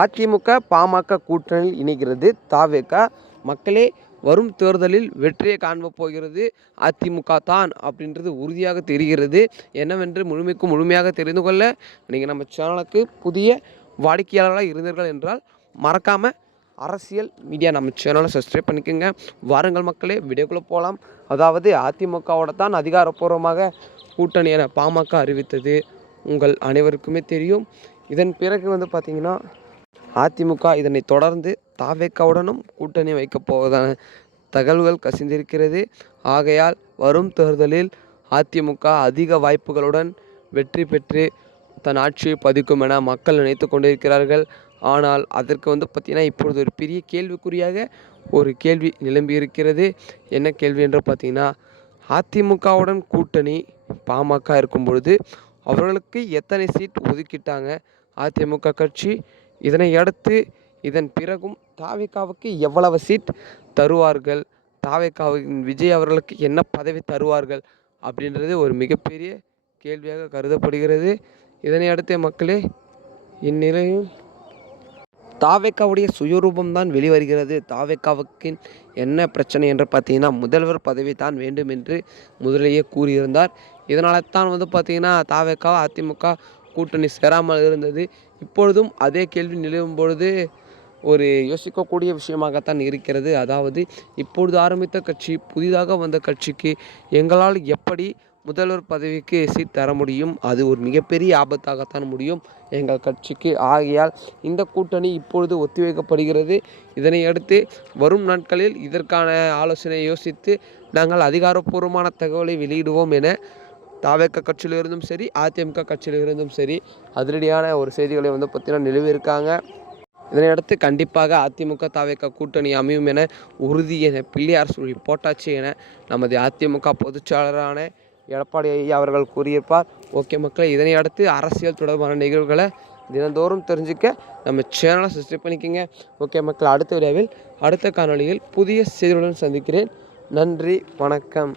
அதிமுக பாமக கூட்டணியில் இணைகிறது. தாவேக மக்களே வரும் தேர்தலில் வெற்றியை காண்ப போகிறது. அதிமுக தான் அப்படின்றது உறுதியாக தெரிகிறது. என்னவென்று முழுமைக்கும் முழுமையாக தெரிந்து கொள்ள நீங்கள் நம்ம சேனலுக்கு புதிய வாடிக்கையாளராக இருந்தீர்கள் என்றால் மறக்காமல் அரசியல் மீடியா நம்ம சேனலை சப்ஸ்கிரைப் பண்ணிக்கோங்க. வாருங்கள் மக்களே வீடியோக்குள்ளே போகலாம் அதாவது அதிமுகவோட தான் அதிகாரப்பூர்வமாக கூட்டணி என பாமக அறிவித்தது. உங்கள் அனைவருக்குமே தெரியும். இதன் பிறகு வந்து பார்த்திங்கன்னா அதிமுக இதனை தொடர்ந்து தாவேக்காவுடனும் கூட்டணி வைக்கப் போவதான தகவல்கள் கசிந்திருக்கிறது. ஆகையால் வரும் தேர்தலில் அதிமுக அதிக வாய்ப்புகளுடன் வெற்றி பெற்று தன் ஆட்சியை பதிக்கும் என மக்கள் நினைத்து கொண்டிருக்கிறார்கள். ஆனால் அதற்கு வந்து பார்த்திங்கன்னா இப்பொழுது ஒரு பெரிய கேள்விக்குறியாக ஒரு கேள்வி நிலம்பி இருக்கிறது. என்ன கேள்வி என்று பார்த்தீங்கன்னா அதிமுகவுடன் கூட்டணி பாமக இருக்கும் பொழுது அவர்களுக்கு எத்தனை சீட் ஒதுக்கிட்டாங்க? அதிமுக கட்சி இதனை அடுத்து இதன் பிறகும் தாவேக்காவுக்கு எவ்வளவு சீட் தருவார்கள்? தாவேக்காவின் விஜய் அவர்களுக்கு என்ன பதவி தருவார்கள்? அப்படின்றது ஒரு மிகப்பெரிய கேள்வியாக கருதப்படுகிறது. இதனை அடுத்த மக்களே இந்நிலையும் தாவேக்காவுடைய சுயரூபம்தான் வெளிவருகிறது. தாவேக்காவுக்கு என்ன பிரச்சனை என்று பார்த்தீங்கன்னா முதல்வர் பதவி தான் வேண்டும் என்று முதலேயே கூறியிருந்தார். இதனால தான் வந்து பார்த்திங்கன்னா தாவேக்கா அதிமுக கூட்டணி சேராமல் இருந்தது. இப்பொழுதும் அதே கேள்வி நிலவும் பொழுது ஒரு யோசிக்கக்கூடிய விஷயமாகத்தான் இருக்கிறது. அதாவது இப்பொழுது ஆரம்பித்த கட்சி புதிதாக வந்த கட்சிக்கு எங்களால் எப்படி முதல்வர் பதவிக்கு சீட் தர முடியும்? அது ஒரு மிகப்பெரிய ஆபத்தாகத்தான் முடியும் எங்கள் கட்சிக்கு. ஆகையால் இந்த கூட்டணி இப்பொழுது ஒத்திவைக்கப்படுகிறது. இதனை அடுத்து வரும் நாட்களில் இதற்கான ஆலோசனை யோசித்து நாங்கள் அதிகாரப்பூர்வமான தகவலை வெளியிடுவோம் என தாவேக்க கட்சியிலிருந்தும் சரி அதிமுக கட்சியிலிருந்தும் சரி அதிரடியான ஒரு செய்திகளை வந்து பார்த்தீங்கன்னா நிலவியிருக்காங்க. இதனையடுத்து கண்டிப்பாக அதிமுக தாவேக்க கூட்டணி அமையும் என உறுதி என பிள்ளையார் சொல்லி போட்டாச்சு என நமது அதிமுக பொதுச்செயலரான எடப்பாடி ஐயா அவர்கள் கூறியிருப்பார். ஓகே மக்களை இதனை அடுத்து அரசியல் தொடர்பான நிகழ்வுகளை தினந்தோறும் தெரிஞ்சுக்க நம்ம சேனலை சப்ஸ்கிரைப் பண்ணிக்கோங்க. ஓகே மக்கள் அடுத்த விழாவில் அடுத்த காணொலியில் புதிய செய்திகளுடன் சந்திக்கிறேன். நன்றி வணக்கம்.